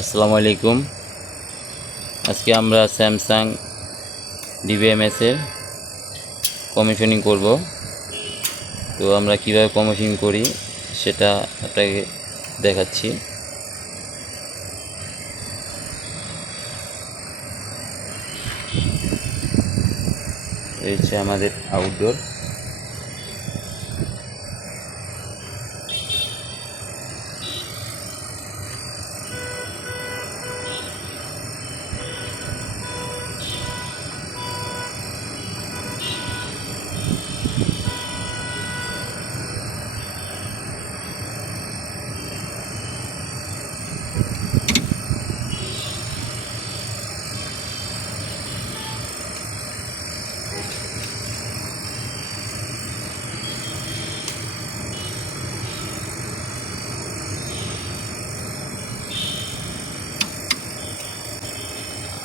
আসসালামু আলাইকুম। আজকে আমরা স্যামসাং ডিবিএমএস এর কমিশনিং করব। তো আমরা কিভাবে কমিশনিং করি সেটা আপনাকে দেখাচ্ছি। এই হচ্ছে আমাদের আউটডোর।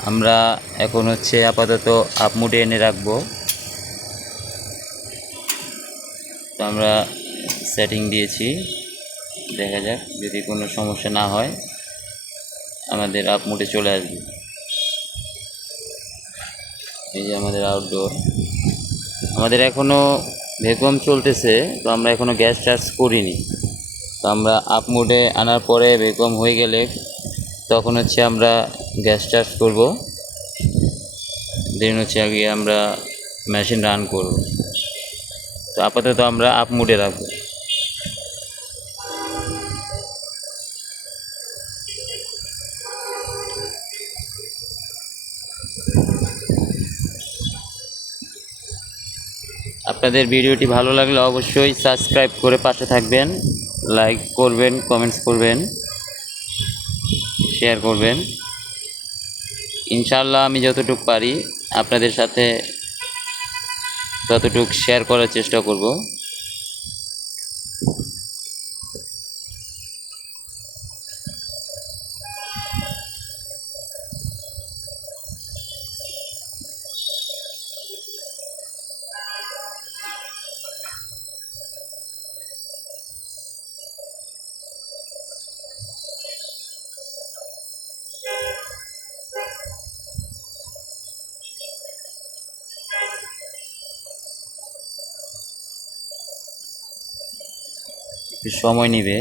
আমরা এখন আপাতত আপ মুডে এনে রাখবো। তো আমরা সেটিং দিয়েছি, দেখা যাক যদি কোনো সমস্যা না হয় আমাদের আপ মুডে চলে আসবে। এই যে আমাদের আউটডোর। আমাদের এখনও ভ্যাকুয়াম চলতেছে, তো আমরা এখনও গ্যাস চার্জ করিনি। তো আমরা আপ মুডে আনার পরে ভ্যাকুয়াম হয়ে গেলে তখন আমরা গ্যাস চার্জ করব, দেন আগে আমরা মেশিন রান করব। তো আপাতত আমরা আপ মুডে রাখবো। আপনাদের ভিডিওটি ভালো লাগলে অবশ্যই সাবস্ক্রাইব করে পাশে থাকবেন, লাইক করবেন, কমেন্টস করবেন, শেয়ার করবেন। ইনশাআল্লাহ আমি যতটুকু পারি আপনাদের সাথে ততটুকু শেয়ার করার চেষ্টা করব। একটু সময় নেবে।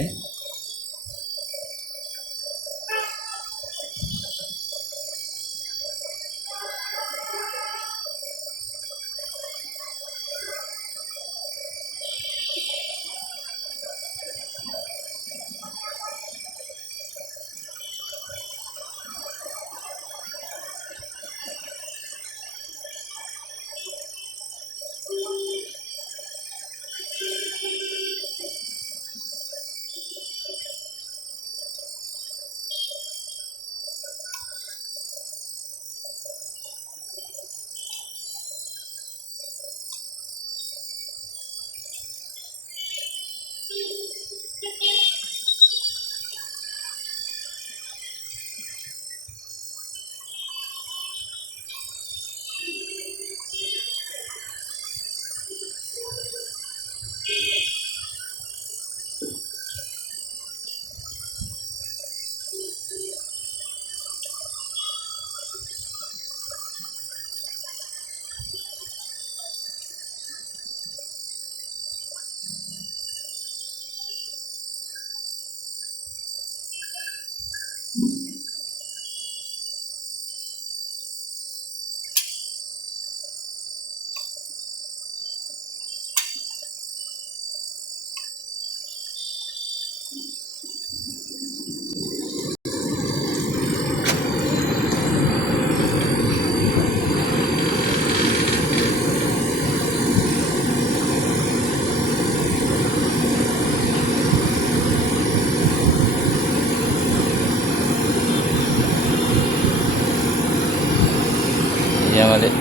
আমাদের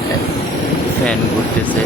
ফ্যান ঘুরতেছে।